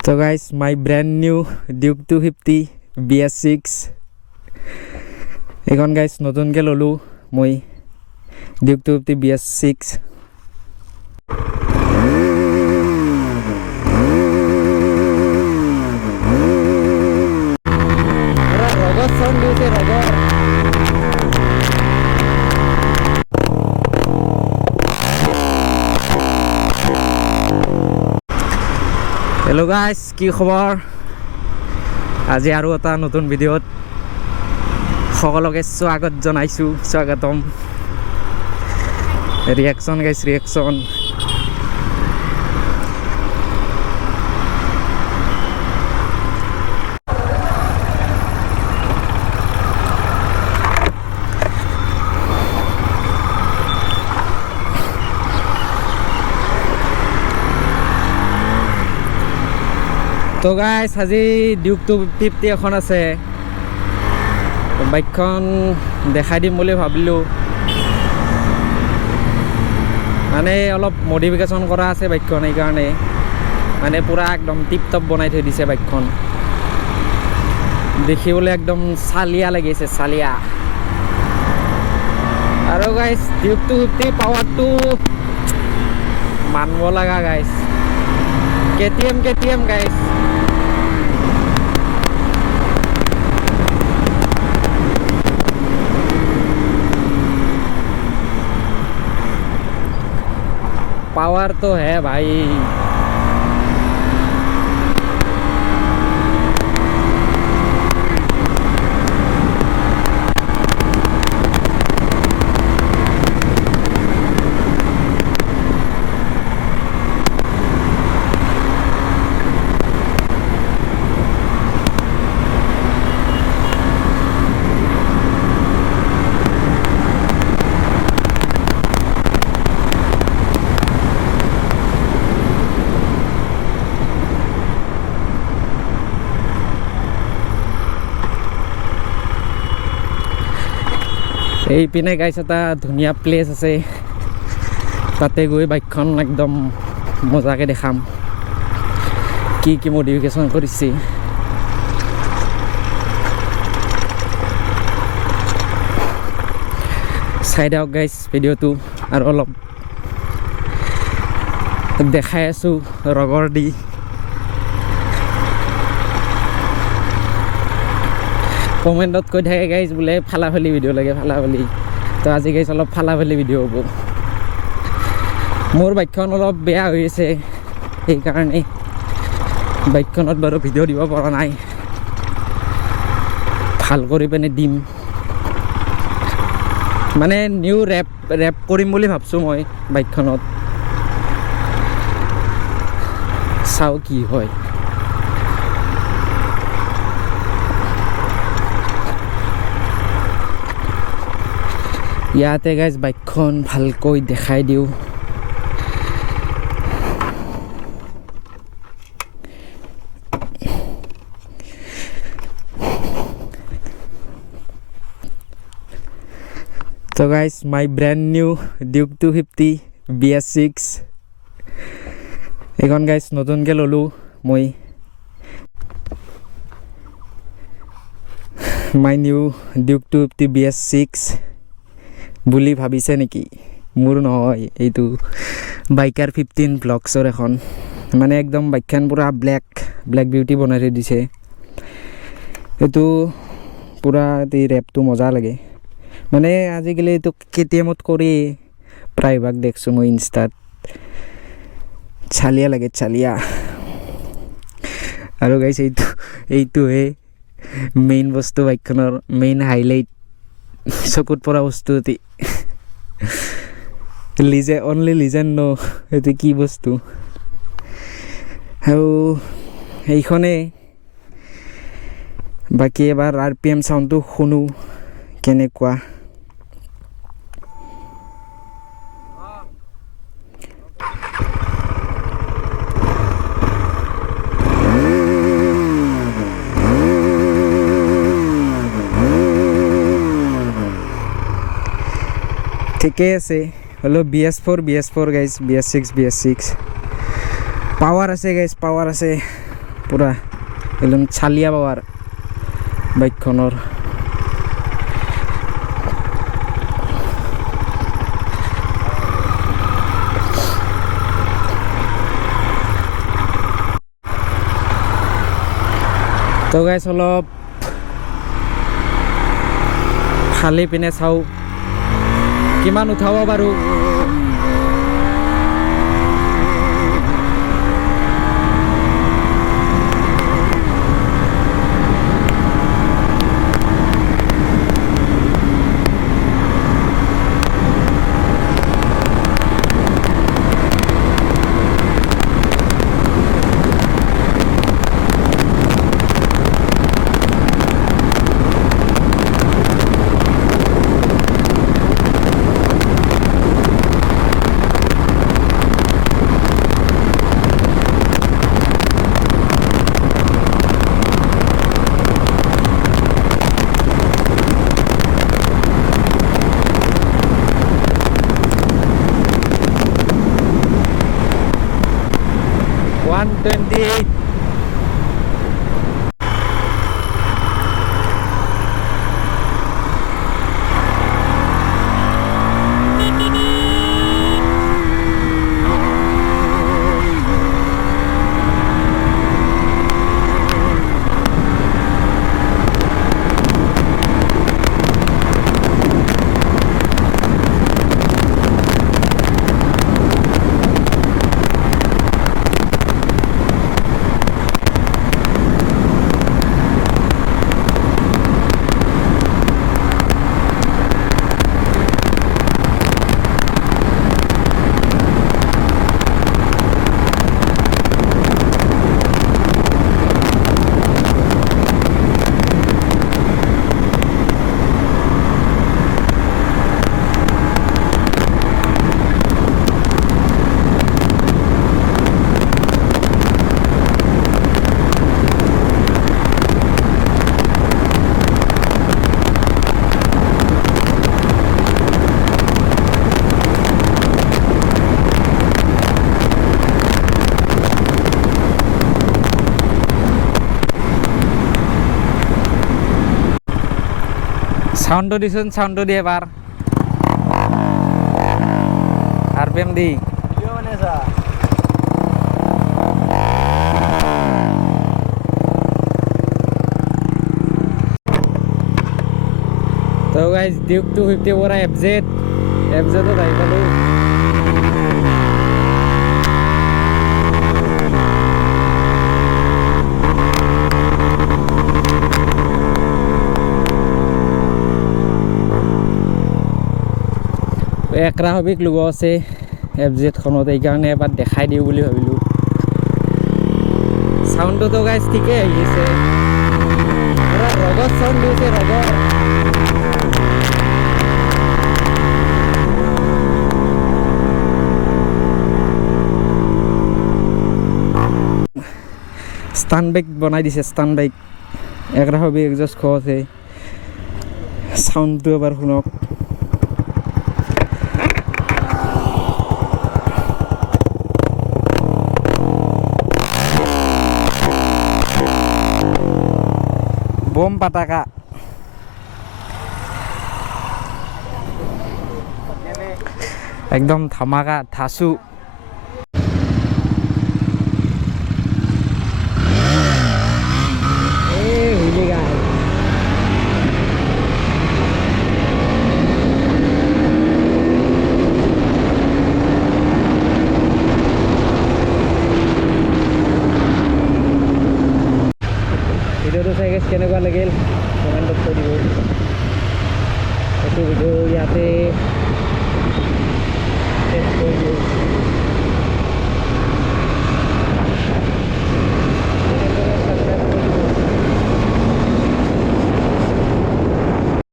So guys, my brand new Duke 250 bs6 এখন guys নতুনকে ললো মই Duke 250 bs6 ৰগৰ সন দিছে ৰগৰ Hello guys, কি খবৰ আজি আৰু এটা নতুন ভিডিঅ'ত সকলোকে স্বাগত জনাইছো স্বাগতম ৰিঅ্যাকচন গাইস ৰিঅ্যাকচন তো গাইস আজি Duke 250 এখন আছে বাইকখন দেখাই দিম বুলি ভাবিলো মানে অলপ মডিফিকেশন কৰা আছে বাইকখন এই কাৰণে মানে পুৰা একদম টিপ টপ বনাই থৈ দিছে বাইকখন দেখিবলৈ একদম চালিয়া লাগিছে চালিয়া আৰু গাইস Duke 250 পাৱাৰটো মানব লাগা গাইস KTM guys पावर तो है भाई এই পিনে গাইস এটা ধুনিয়া প্লেস আছে তাতে গৈ বাইকখন একদম মজাকে দেখাম কি মডিফিকেশন কৰিছি সাইড আউট গাইস ভিডিওটো আৰু অলপ দেখাই আছো ৰগৰ দি কমেন্টত কৈ থাকে গাইস বুলে ফালাফালি ভিডিও লাগে ফালাফালি তো আজি গাইস অলপ ফালাফালি ভিডিও হ'ব মোৰ বাইকখন অলপ বেয়া হৈ আছে এই কাৰণে বাইকখনত বাৰু ভিডিও দিব পৰা নাই ভাল কৰি পেনে দিম মানে নিউ ৰেপ কৰিম বুলি ভাবছো মই বাইকখনত চাও কি হয় ইয়াতে গাইস বাইকখন ভালকৈ দেখাই দিও So guys, my brand new Duke 250 bs6 এখন গাইস নতুনকে ললো মই my new Duke 250 bs6 বুলি ভাবিছে নেকি মোৰ নহয় এইটো বাইকাৰ 15 ব্লগছৰ এখন মানে একদম বাইকখন পুৰা ব্ল্যাক বিউটি বনাই দিছে এটো পুৰা এই ৰেপটো মজা লাগে মানে আজিকালি তো KTMত কৰি প্ৰায়ভাগ দেখছো মই ইনষ্টাত চালিয়া লাগে চালিয়া আৰু গাইস এইটো হে মেইন বস্তু বাইকখনৰ মেইন হাইলাইট চকুত পৰা বস্তুটি অনলি লিজেন্ড নো এটো কি বস্তু আৰু এইখনে বাকি এবাৰ RPM সাউন্ডটো শুনো কেনেকুৱা ঠিকে আছে হলো BS4 guys bs6 power আছে guys power আছে পুরা একদম ছালিয়া পাওয়ার বাইকখনৰ তো গাইছ অলপ খালি পিনে চাওঁ কিমান উঠাব পাৰোঁ সাউন্ড দিছুন সাউন্ড দি এবাৰ আৰপিএম দি তো গাইজ ডিউক 250 পৰা এফজেড তো আহি পালোঁ akrapovic লোগো আছে এফজেডখনত এইকাৰণে এবাৰ দেখাই দিওঁ বুলি ভাবিলোঁ সাউণ্ডটো গাইজ ঠিকেই আহি আছে পুৰা ৰগত সাউণ্ড দিছে ৰগত স্টান বাইক বনাই দিছে স্টান বাইক akrapovic এক্সজষ্ট আছে সাউণ্ডটো এবাৰ শুনক বোম পাটাকা একদম ধামাকা ধাসু ভিডিওটো চাই গেছ কেনেকুৱা লাগিল কমেণ্টত কৈ দিব এইটো ভিডিও ইয়াতে শেষ কৰিলোঁ